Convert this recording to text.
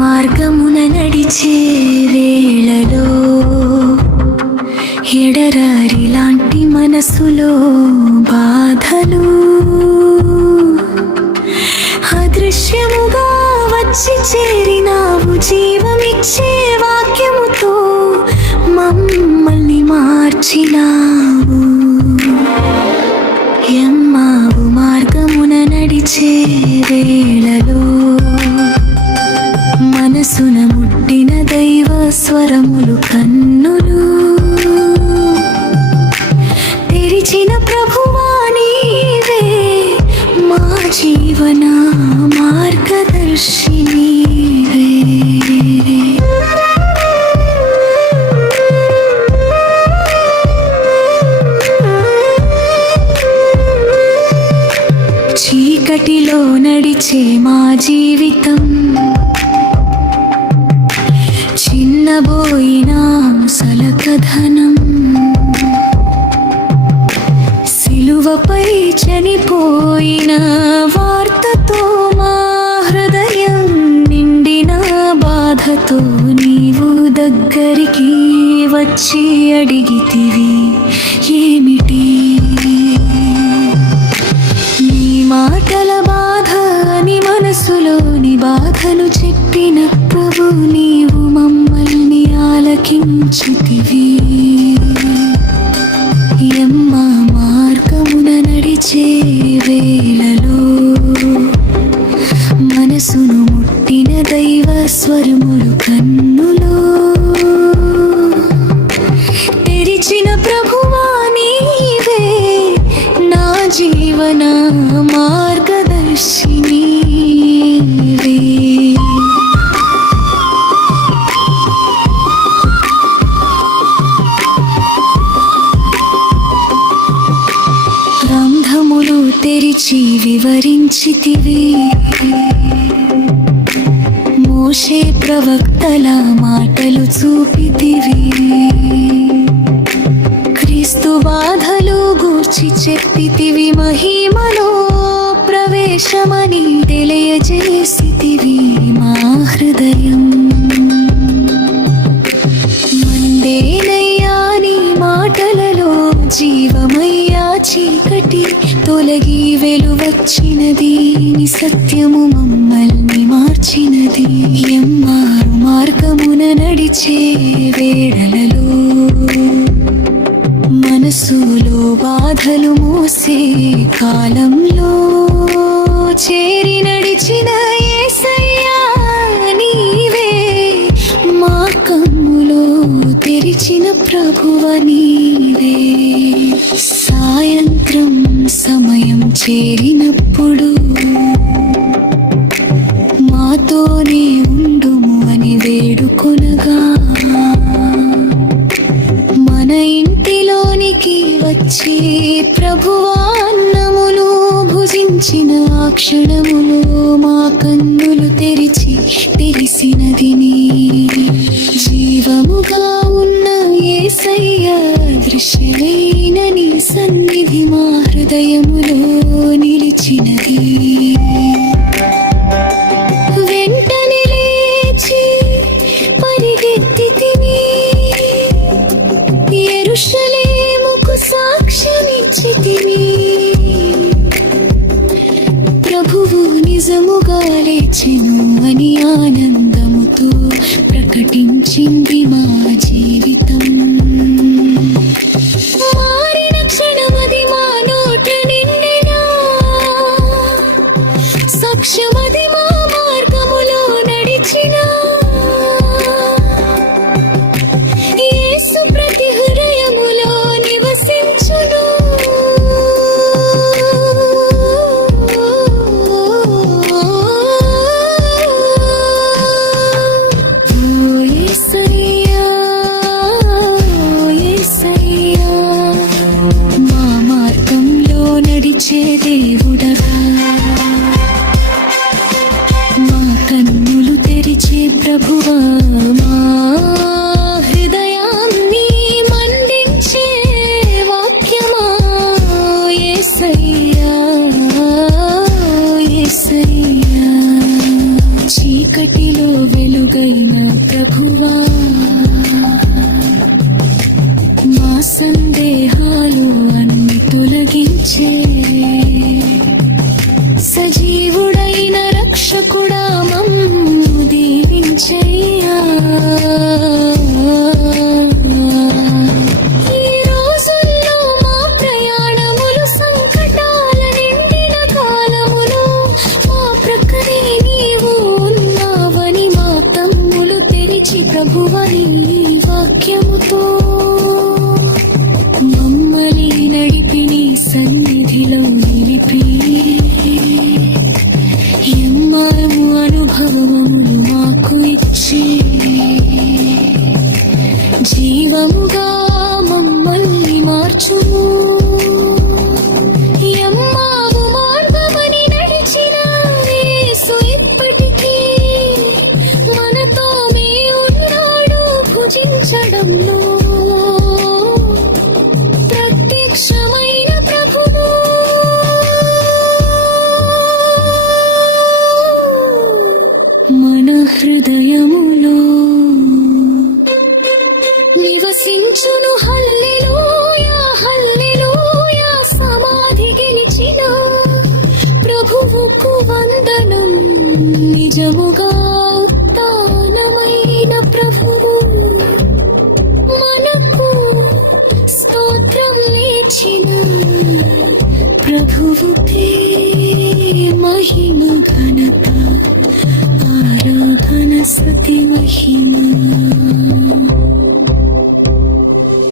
మార్గమున నడిచే వేళలో ఎడరారి లాంటి మనసులో బాధలు అదృశ్యముగా వచ్చి చేరినావు జీవమిచ్చే వాక్యముతో మమ్మల్ని మార్చినావు. ఎమ్మావు మార్గమున నడిచే వేళలో మనసున ముట్టిన దైవ స్వరములు కన్నులు తెరిచిన ప్రభువా నీవే మా జీవన మార్గదర్శి నీవే. చీకటిలో నడిచే మా జీవితం చిన్నబోయిన సలకధనం సిలువపై చనిపోయిన వార్తతో మా హృదయం నిండిన బాధతో నీవు దగ్గరికి వచ్చి అడిగితివి ఏమిటి నీ మాటల బాధ అని మనసులోని బాధను చెప్పిన ప్రభు నీవు మమ్మల్ని ఆలకించితివి. ఎమ్మ మార్గమున నడిచే వేళలో మనసును ముట్టిన దైవ స్వరములు కన్నులో తెరిచిన ప్రభువా నీవే నా జీవన మార్గదర్శి నీవే. గ్రంథములు తెరిచి వివరించితివి మోషే ప్రవక్తల మాటలు చూపితివి క్రీస్తు బాధలు గూర్చి చెప్పితివి మహిమలో ప్రవేశమని తెలియజేసితివి మా హృదయం మందేనయ్యా నీ మాటలలో జీవమయ్యా చీకటి తొలగి వెలువచ్చినది నీ సత్యము మమ్మల్ని మార్చినది. ఎమ్మారు మార్గమున నడిచే వేళలలో మనసులో బాధలు మోసే కాలంలో చేరి నడిచిన యేసయ్యా నీవే మా కన్నులో తెరిచిన ప్రభువ నీవే. సాయంత్రం సమయం చేరినప్పుడు మాతోనే ఉండుము అని వేడుకొనగా మన ఇంటిలోనికి వచ్చే ప్రభువా అన్నమును భుజించిన ఆ క్షణములో మా కన్నులు తెరిచి తెలిసినది నీ జీవముగా ఉన్న యేసయ్యా దృశ్యమైన నీ సన్నిధి మా హృదయములో నిలిచినది. వెంటనే లేచి పరిగెత్తితివి యెరూషలేముకు సాక్ష్యమిచ్చితివి ప్రభువు నిజముగా లేచెను అని ఆనందముతో ప్రకటించింది మా జీవితం. మారిన క్షణమది మా నోట నిండినా సాక్ష్యమది మా మార్గములో నడిచిన యేసు ప్రతి హృదయములో నివసించును. ఓ యేసయ్యా పాపాలు అన్ని తొలగించే సజీవుడైన రక్షకుడా మమ్ము దీవించయ్యా. ఈ రోజుల్లో మా ప్రయాణములు సంకటాల నిండిన కాలములో మా ప్రక్కనే నీవు ఉన్నావని మా తమ్ములు తెరిచి ప్రభువని వాక్యముతో మమ్మల్ని నడిపి నీ సన్నిధిలో నిలిపి ఎమ్మాము అనుభవములు మాకు ఇచ్చి జీవముగా మమ్మల్ని మార్చుము. ఎమ్మావు మార్గమని నడిచిన యేసు ఇప్పటికీ మనతో ఉన్నాడు భుజించడంలో ప్రత్యక్షమైన ప్రభువు. మన హృదయములో నివసించును. హల్లెలూయా హల్లెలూయా. సమాధి గెలిచిన ప్రభువుకు వందనం. నిజముగా ఉత్థానమైన ప్రభువు మనకు స్తోత్రం లేచిన ప్రభువుకే మహిమ ఘనత ఆరాధన స్తుతి